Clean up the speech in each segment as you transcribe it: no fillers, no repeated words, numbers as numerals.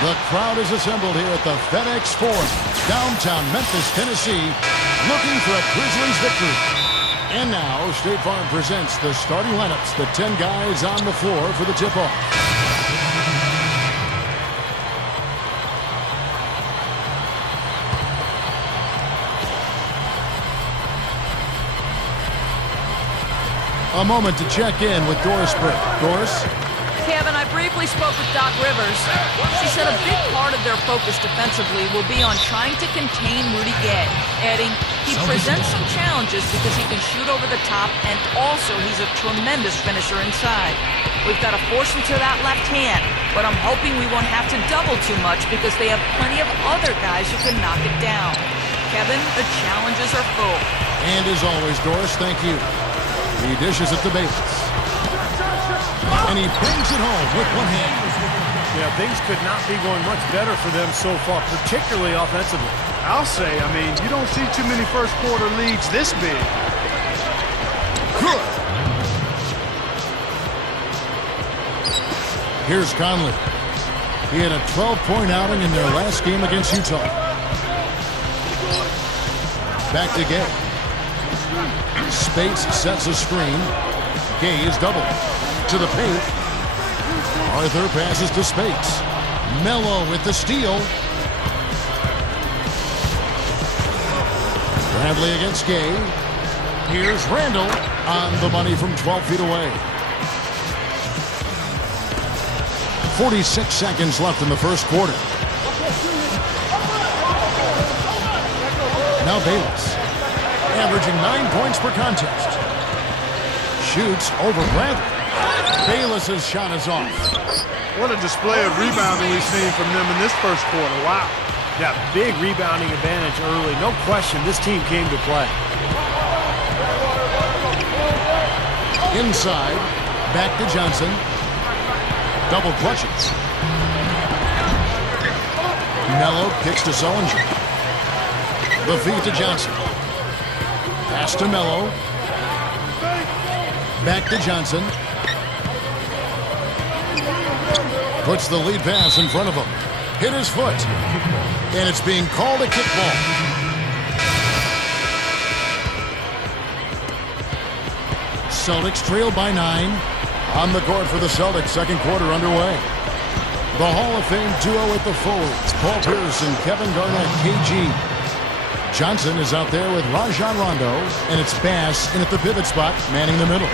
The crowd is assembled here at the FedEx Forum, downtown Memphis, Tennessee, looking for a Grizzlies victory. And now, State Farm presents the starting lineups, the 10 guys on the floor for the tip-off. A moment to check in with Doris Brick. Doris? Kevin, I briefly spoke with Doc Rivers. She said a big part of their focus defensively will be on trying to contain Rudy Gay, adding he presents some challenges because he can shoot over the top, and also he's a tremendous finisher inside. We've got to force him to that left hand, but I'm hoping we won't have to double too much because they have plenty of other guys who can knock it down. Kevin, the challenges are full. And as always, Doris, thank you. He dishes it to Bayless. And he brings it home with one hand. Yeah, things could not be going much better for them so far, particularly offensively. I'll say, you don't see too many first quarter leads this big. Good. Here's Conley. He had a 12-point outing in their last game against Utah. Back to Gay. Spates sets a screen. Gay is doubled. To the paint. Arthur passes to Spates. Melo with the steal. Bradley against Gay. Here's Randall on the money from 12 feet away. 46 seconds left in the first quarter. Now Bayless, averaging 9 points per contest. Shoots over Bradley. Bayless's shot is off. What a display of rebounding we've seen from them in this first quarter. Wow. Yeah, big rebounding advantage early. No question, this team came to play. Inside, back to Johnson. Double clutches. Melo kicks to Sullinger. The feed to Johnson. Pass to Melo. Back to Johnson. Puts the lead pass in front of him. Hit his foot. And it's being called a kickball. Celtics trail by 9. On the court for the Celtics, second quarter underway. The Hall of Fame duo at the forwards, Paul Pierce and Kevin Garnett, KG. Johnson is out there with Rajon Rondo, and it's Bass in at the pivot spot, manning the middle.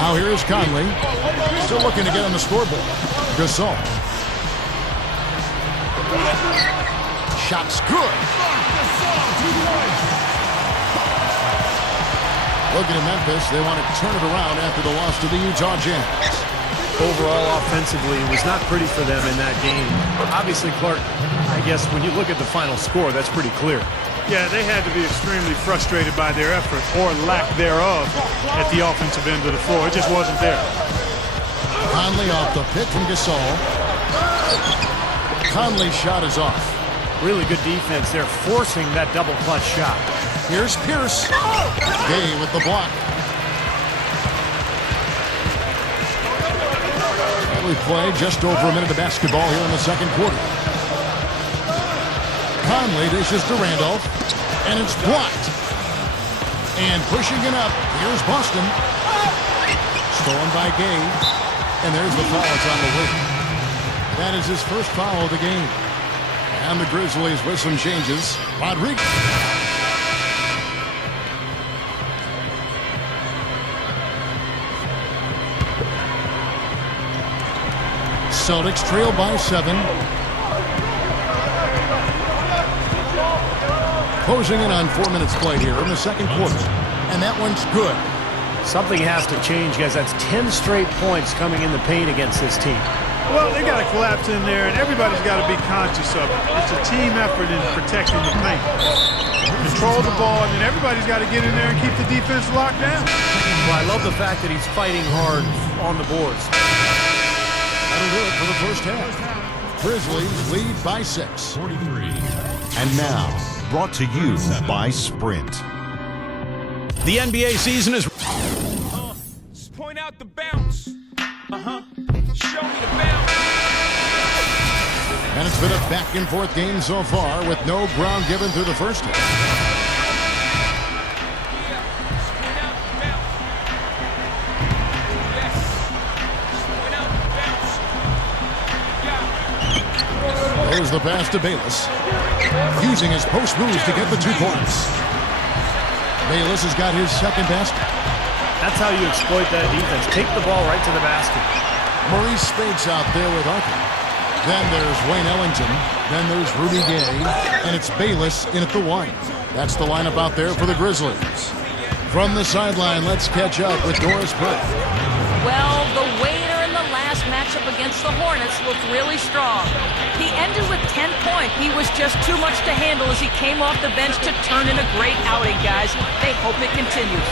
Now here is Conley, still looking to get on the scoreboard. Gasol. Shot's good. Looking at Memphis, they want to turn it around after the loss to the Utah Jazz. Overall, offensively, it was not pretty for them in that game. Obviously, Clark, I guess when you look at the final score, that's pretty clear. Yeah, they had to be extremely frustrated by their effort, or lack thereof, at the offensive end of the floor. It just wasn't there. Conley off the pick from Gasol. Conley's shot is off. Really good defense there, forcing that double clutch shot. Here's Pierce. Gay with the block. We play just over a minute of basketball here in the second quarter. Conley dishes to Randolph, and it's blocked. And pushing it up, here's Boston. Stolen by Gay, and there's the foul. It's on the way. That is his first foul of the game. And the Grizzlies with some changes. Rodriguez. Celtics trail by 7. Closing in on 4 minutes played here in the second quarter. And that one's good. Something has to change, guys. That's 10 straight points coming in the paint against this team. Well, they got to collapse in there, and everybody's got to be conscious of it. It's a team effort in protecting the paint. Control the ball, and then everybody's got to get in there and keep the defense locked down. Well, I love the fact that he's fighting hard on the boards. That'll do it for the first half. Grizzlies lead by 6. 43. And now, brought to you by Sprint. The NBA season is... Just point out the bounce. Show me the bounce. And it's been a back-and-forth game so far with no ground given through the first half. There's the pass to Bayless, using his post moves to get the 2 points. Bayless has got his second basket. That's how you exploit that defense. Take the ball right to the basket. Maurice Spade's out there with Arthur. Then there's Wayne Ellington. Then there's Rudy Gay. And it's Bayless in at the 1. That's the lineup out there for the Grizzlies. From the sideline, let's catch up with Doris Burke. Well, the waiter in the last matchup against the Hornets looked really strong. He ended with 10 points. He was just too much to handle as he came off the bench to turn in a great outing, guys. They hope it continues.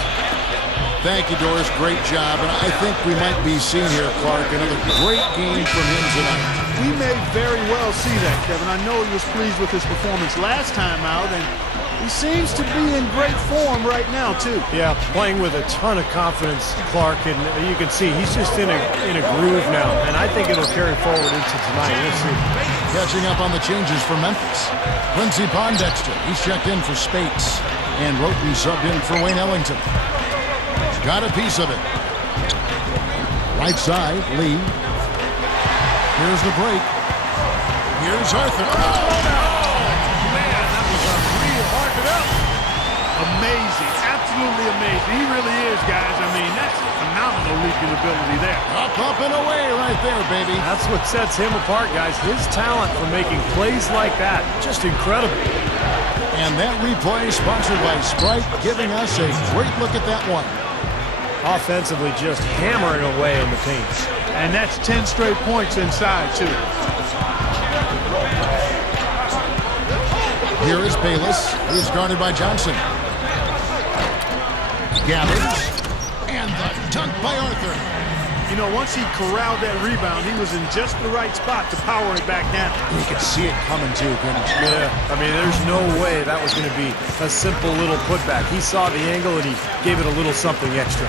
Thank you, Doris. Great job. And I think we might be seeing here, Clark, another great game from him tonight. We may very well see that, Kevin. I know he was pleased with his performance last time out, and he seems to be in great form right now, too. Yeah, playing with a ton of confidence, Clark, and you can see he's just in a groove now, and I think it'll carry forward into tonight. We'll see. Catching up on the changes for Memphis. Quincy Pondexter, he's checked in for Spates, and Roten subbed in for Wayne Ellington. Got a piece of it. Right side, Lee. Here's the break. Here's Arthur. Man, that was a real hard it up. Amazing. Absolutely amazing. He really is, guys. I mean, that's phenomenal leaping ability there. Up and away right there, baby. That's what sets him apart, guys. His talent for making plays like that, just incredible. And that replay sponsored by Sprite, giving us a great look at that one. Offensively, just hammering away in the paint. And that's 10 straight points inside, too. Here is Bayless. He's guarded by Johnson. Gathers. And the dunk by Arthur. You know, once he corralled that rebound, he was in just the right spot to power it back down. You could see it coming, too, couldn't you? Yeah, I mean, there's no way that was going to be a simple little putback. He saw the angle, and he gave it a little something extra.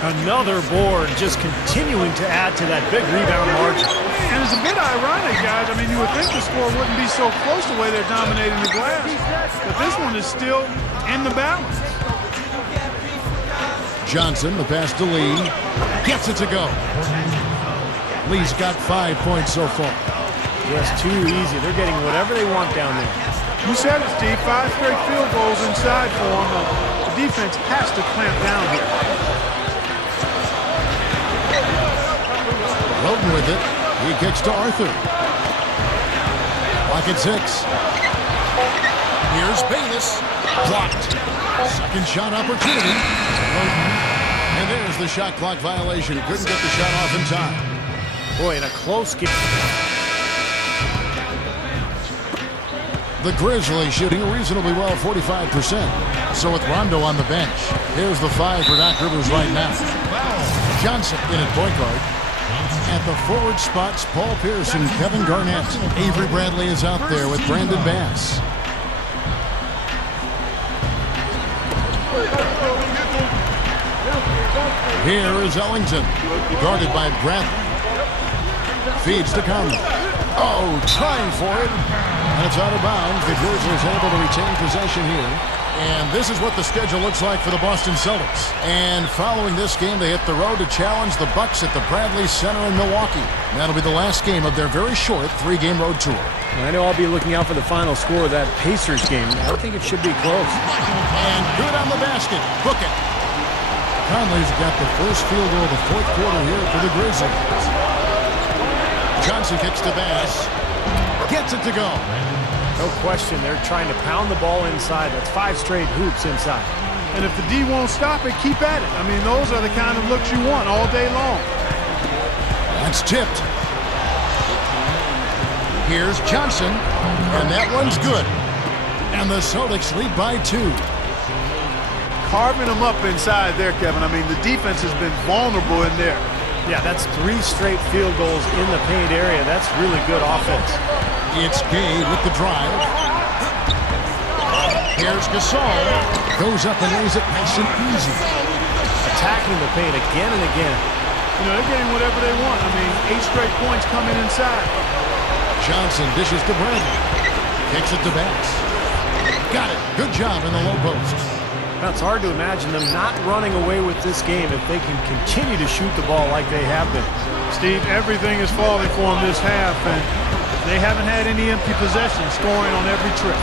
Another board, just continuing to add to that big rebound margin. And it's a bit ironic, guys. I mean, you would think the score wouldn't be so close the way they're dominating the glass. But this one is still in the balance. Johnson, the pass to Lee. Gets it to go. Lee's got 5 points so far. Just too easy. They're getting whatever they want down there. You said it, Steve. 5 straight field goals inside for him. The defense has to clamp down here. Roten with it. He kicks to Arthur. Clock at 6. Here's Bayless. Blocked. Second shot opportunity. Roten. And there's the shot clock violation. He couldn't get the shot off in time. Boy, in a close game. The Grizzlies shooting reasonably well, 45%. So with Rondo on the bench, here's the 5 for Doc Rivers right now. Johnson in at point guard. At the forward spots, Paul Pierce and Kevin Garnett. Avery Bradley is out there with Brandon Bass. Here is Ellington, guarded by Bradley. Feeds to Conley. Oh, trying for it. And it's out of bounds. The Grizzlies able to retain possession here. And this is what the schedule looks like for the Boston Celtics. And following this game, they hit the road to challenge the Bucks at the Bradley Center in Milwaukee. That'll be the last game of their very short 3-game road tour. I know I'll be looking out for the final score of that Pacers game. I think it should be close. And good on the basket. Book it. Conley's got the first field goal of the fourth quarter here for the Grizzlies. Johnson kicks to Bass. Gets it to go. No question, they're trying to pound the ball inside. That's 5 straight hoops inside. And if the D won't stop it, keep at it. I mean, those are the kind of looks you want all day long. That's tipped. Here's Johnson, and that one's good. And the Celtics lead by 2. Carving them up inside there, Kevin. I mean, the defense has been vulnerable in there. Yeah, that's 3 straight field goals in the paint area. That's really good offense. It's Gay with the drive. Here's Gasol. Goes up and lays it nice and easy. Attacking the paint again and again. You know, they're getting whatever they want. I mean, 8 straight points coming inside. Johnson dishes to Bradley. Kicks it to Bass. Got it. Good job in the low post. Now, it's hard to imagine them not running away with this game if they can continue to shoot the ball like they have been. Steve, everything is falling for them this half, and they haven't had any empty possessions, scoring on every trip.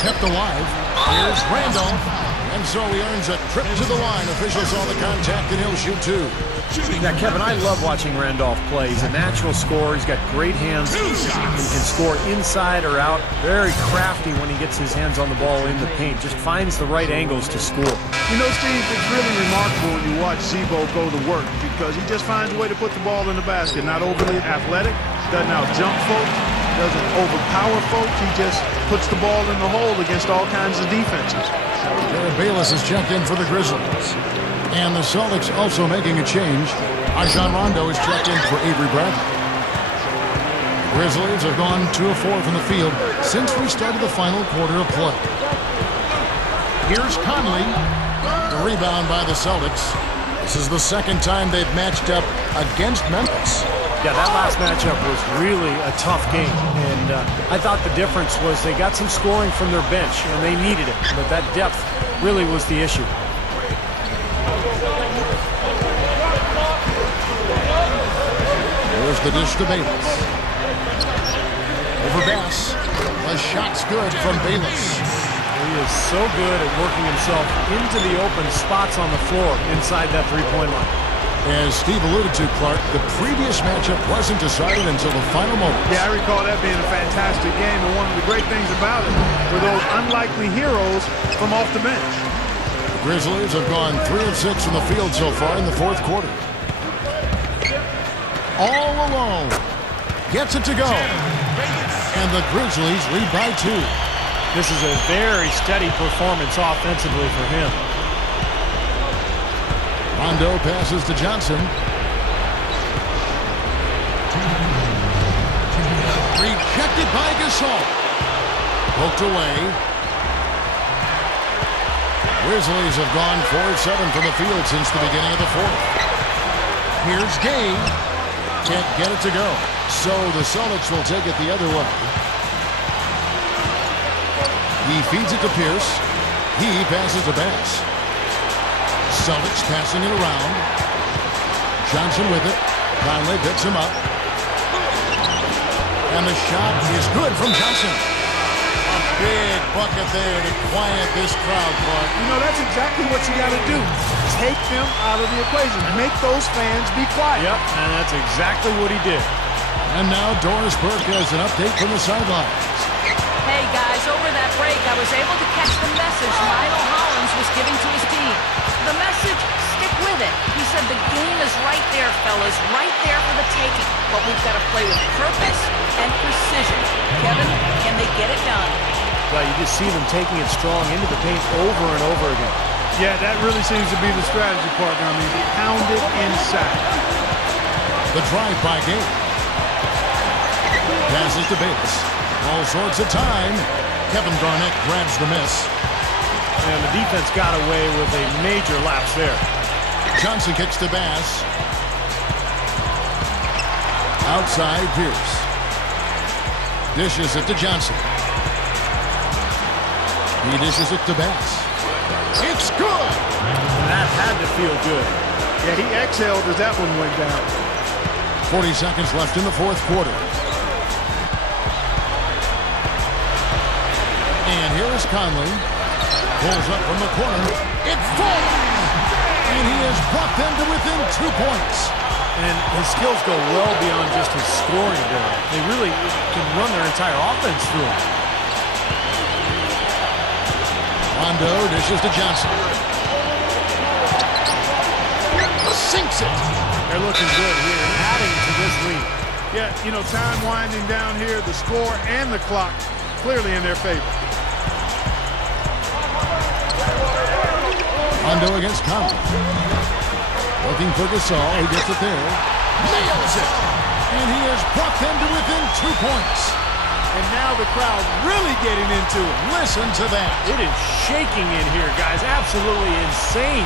Kept alive. Here's Randolph. And so he earns a trip to the line. Officials saw the contact, and he'll shoot 2. Yeah, Kevin, I love watching Randolph play. He's a natural scorer. He's got great hands. He can score inside or out. Very crafty when he gets his hands on the ball in the paint. Just finds the right angles to score. You know, Steve, it's really remarkable when you watch Zebo go to work because he just finds a way to put the ball in the basket. Not overly athletic, doesn't out-jump folks, doesn't overpower folks. He just puts the ball in the hole against all kinds of defenses. Jared Bayless has checked in for the Grizzlies. And the Celtics also making a change. Rajon Rondo is checked in for Avery Bradley. The Grizzlies have gone 2 of 4 from the field since we started the final quarter of play. Here's Conley. The rebound by the Celtics. This is the second time they've matched up against Memphis. Yeah, that last matchup was really a tough game. And I thought the difference was they got some scoring from their bench, and they needed it. But that depth really was the issue. Here's the dish to Bayless. Over Bass. The shot's good from Bayless. He is so good at working himself into the open spots on the floor inside that three-point line. As Steve alluded to, Clark, the previous matchup wasn't decided until the final moments. Yeah, I recall that being a fantastic game, and one of the great things about it were those unlikely heroes from off the bench. The Grizzlies have gone 3 of 6 from the field so far in the fourth quarter. All alone. Gets it to go. And the Grizzlies lead by 2. This is a very steady performance offensively for him. Rondo passes to Johnson. Rejected by Gasol. Poked away. Grizzlies have gone 4 of 7 from the field since the beginning of the fourth. Here's Gay. Can't get it to go. So the Celtics will take it the other way. He feeds it to Pierce. He passes to Bass. Celtics passing it around. Johnson with it. Conley picks him up. And the shot is good from Johnson. A big bucket there to quiet this crowd, Clark. You know, that's exactly what you got to do. Take them out of the equation. Make those fans be quiet. Yep, and that's exactly what he did. And now Doris Burke has an update from the sidelines. Hey, guys, over that break, I was able to catch the message Lionel Hollins was giving to his team. The message, stick with it. He said the game is right there, fellas, right there for the taking. But we've got to play with purpose and precision. Kevin, can they get it done? Well, you just see them taking it strong into the paint over and over again. Yeah, that really seems to be the strategy, partner. I mean, pound it inside. The drive by Game. Passes to Bayless. All sorts of time. Kevin Garnett grabs the miss. And the defense got away with a major lapse there. Johnson kicks to Bass. Outside Pierce. Dishes it to Johnson. He dishes it to Bass. It's good! That had to feel good. Yeah, he exhaled as that one went down. 40 seconds left in the fourth quarter. And here is Conley. Pulls up from the corner. It falls! And he has brought them to within 2 points. And his skills go well beyond just his scoring ability. They really can run their entire offense through him. Rondo dishes to Johnson. Sinks it. They're looking good here, adding to this lead. Yeah, you know, time winding down here, the score and the clock clearly in their favor. Rondo against Conley. Looking for Gasol. He gets it there. Nails it. And he has brought them to within 2 points. And now the crowd really getting into it. Listen to that. It is shaking in here, guys. Absolutely insane.